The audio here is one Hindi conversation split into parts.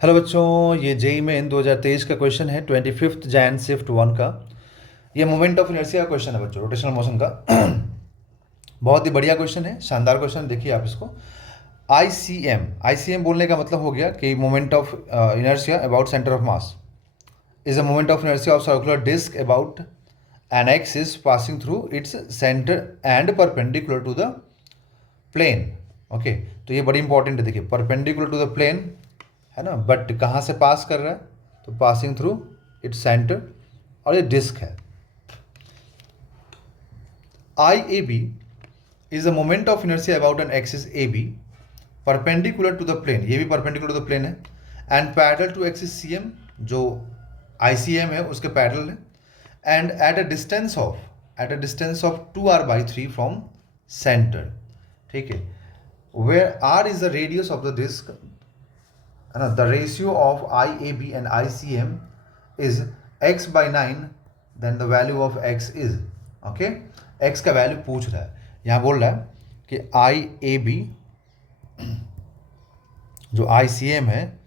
हेलो बच्चों, ये जेई मेन 2023 का क्वेश्चन है 25 जैन शिफ्ट 1 का। ये मोमेंट ऑफ इनर्शिया का क्वेश्चन है बच्चों, रोटेशनल मोशन का। बहुत ही बढ़िया क्वेश्चन है, शानदार क्वेश्चन। देखिए आप इसको, आई सी एम बोलने का मतलब हो गया कि moment of inertia about centre of mass is a moment of inertia of circular disk about an axis passing through its center and perpendicular to the plane। Okay, तो ये बड़ी इंपॉर्टेंट है। देखिए, परपेंडिकुलर टू द प्लेन है ना, बट कहाँ से पास कर रहा है? तो पासिंग थ्रू इट्स सेंटर, और ये डिस्क है। I A B is the moment of inertia about an axis A B perpendicular to the plane, ये भी परपेंडिकुलर टू द प्लेन है, and parallel to axis C M, जो आई सी एम है उसके पैरेलल है, and at a distance of 2r/3 from centre. ठीक है, where r is the radius of the disk, the ratio of IAB and ICM is x/9, then the value of x is, okay, x का वैल्यू पूछ रहा है। यहाँ बोल रहा है कि IAB जो ICM है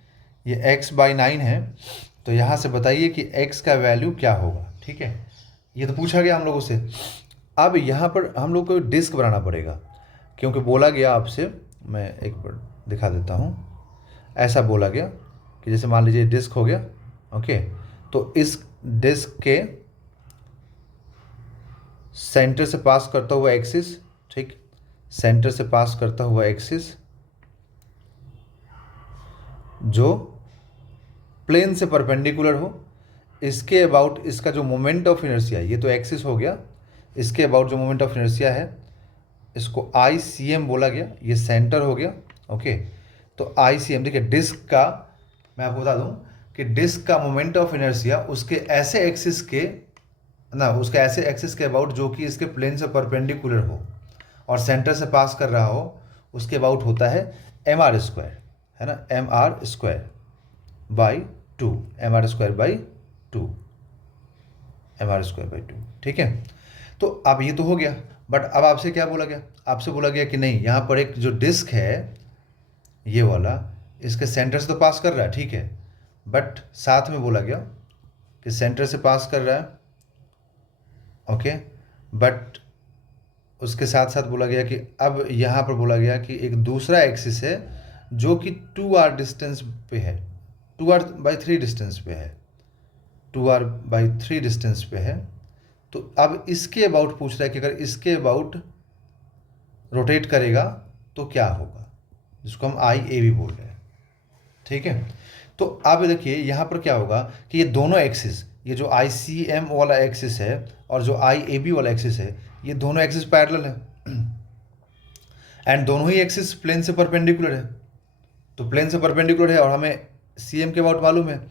ये x/9 है, तो यहाँ से बताइए कि x का वैल्यू क्या होगा। ठीक है, ये तो पूछा गया हम लोगों से। अब यहाँ पर हम लोग को डिस्क बनाना पड़ेगा, क्योंकि बोला गया आपसे, मैं एक बार दिखा देता हूँ। ऐसा बोला गया कि जैसे मान लीजिए डिस्क हो गया, ओके, तो इस डिस्क के सेंटर से पास करता हुआ एक्सिस, ठीक, सेंटर से पास करता हुआ एक्सिस जो प्लेन से परपेंडिकुलर हो, इसके अबाउट इसका जो मोमेंट ऑफ इनर्शिया, ये तो एक्सिस हो गया, इसके अबाउट जो मोमेंट ऑफ इनर्शिया है इसको आई सी एम बोला गया, ये सेंटर हो गया। ओके, तो आई सी एम, देखिए डिस्क का, मैं आपको बता दूं कि डिस्क का मोमेंट ऑफ इनर्शिया उसके ऐसे एक्सिस के ना, उसके ऐसे एक्सिस के अबाउट जो कि इसके प्लेन से परपेंडिकुलर हो और सेंटर से पास कर रहा हो, उसके अबाउट होता है mr², है ना, mr²/2, mr²/2, mr²/2। ठीक है, तो अब ये तो हो गया, बट अब आपसे क्या बोला गया? आपसे बोला गया कि नहीं, यहाँ पर एक जो डिस्क है ये वाला, इसके सेंटर से तो पास कर रहा है, ठीक है, बट साथ में बोला गया कि सेंटर से पास कर रहा है, ओके, बट उसके साथ साथ बोला गया कि अब यहाँ पर बोला गया कि एक दूसरा एक्सिस है जो कि 2r डिस्टेंस पे है, 2r/3 डिस्टेंस पे है, 2r/3 डिस्टेंस पे है। तो अब इसके अबाउट पूछ रहा है कि अगर इसके अबाउट रोटेट करेगा तो क्या होगा, जिसको हम आई ए बी बोल रहे हैं। ठीक है, तो अब देखिए यहाँ पर क्या होगा कि ये दोनों एक्सिस, ये जो आई सी एम वाला एक्सिस है और जो आई ए बी वाला एक्सिस है, ये दोनों एक्सिस पैरेलल है, एंड दोनों ही एक्सिस प्लेन से परपेंडिकुलर है। तो प्लेन से परपेंडिकुलर है और हमें सी एम के अबाउट मालूम है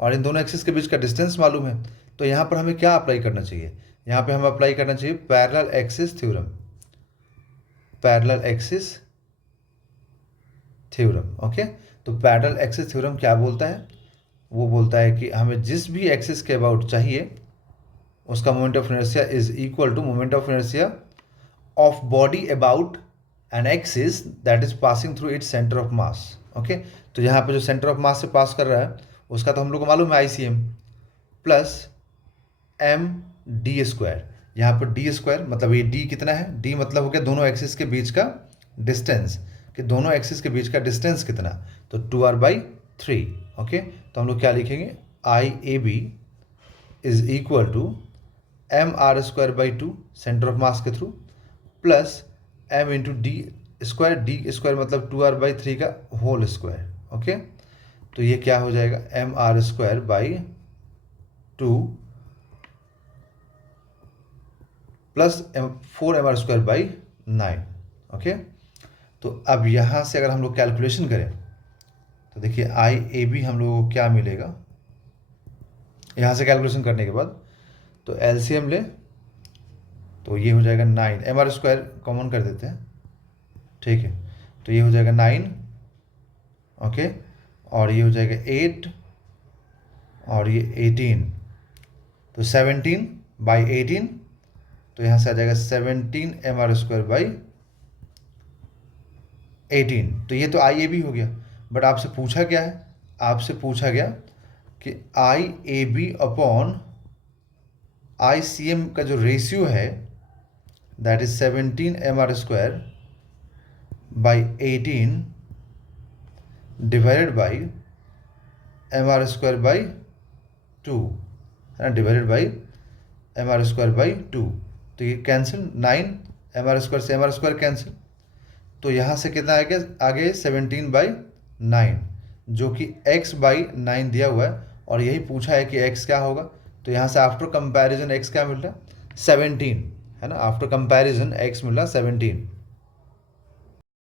और इन दोनों एक्सिस के बीच का डिस्टेंस मालूम है। तो यहाँ पर हमें क्या अप्लाई करना चाहिए? यहाँ पे हमें अप्लाई करना चाहिए parallel axis theorem, parallel axis theorem. Okay, तो पैरेलल एक्सिस थ्योरम क्या बोलता है? वो बोलता है कि हमें जिस भी एक्सिस के अबाउट चाहिए उसका moment of inertia is equal to moment of inertia of body about an axis that is passing through its centre of mass. Okay, तो यहाँ पे जो सेंटर ऑफ मास से पास कर रहा है उसका तो हम लोग को मालूम है I C M plus M D square. यहाँ पर डी स्क्वायर मतलब ये डी कितना है? डी मतलब हो गया दोनों एक्सिस के बीच का डिस्टेंस, कि दोनों एक्सिस के बीच का डिस्टेंस कितना, तो 2r/3। ओके, तो हम लोग क्या लिखेंगे? I A B is equal to mr²/2 centre of mass के through plus m into D square मतलब 2r/3 का होल स्क्वायर। ओके, तो ये क्या हो जाएगा? mr²/2 plus 4mr²/9। ओके, तो अब यहाँ से अगर हम लोग कैलकुलेशन करें तो देखिए आई ए बी हम लोगों को क्या मिलेगा यहाँ से कैलकुलेशन करने के बाद। तो एलसीएम ले तो ये हो जाएगा 9, mr² कॉमन कर देते हैं, ठीक है, तो ये हो जाएगा 9। ओके, और ये हो जाएगा 8 और ये 18, तो 17/18, तो यहाँ से आ जाएगा 17 mr²/18। तो ये तो आई ए बी हो गया, बट आपसे पूछा क्या है? आपसे पूछा गया कि I A B upon I C M का जो रेशियो है that is 17 MR² by 18 divided by MR² by 2 है ना, डिवाइडेड बाई MR² बाई 2। तो ये कैंसिल, 9 MR² से MR² कैंसिल, तो यहाँ से कितना आ गया, आगे 17/9 जो कि x बाई 9 दिया हुआ है, और यही पूछा है कि x क्या होगा। तो यहाँ से आफ्टर कंपैरिजन x क्या मिल रहा है, 17 है ना, आफ्टर कंपैरिजन x मिल रहा है 17।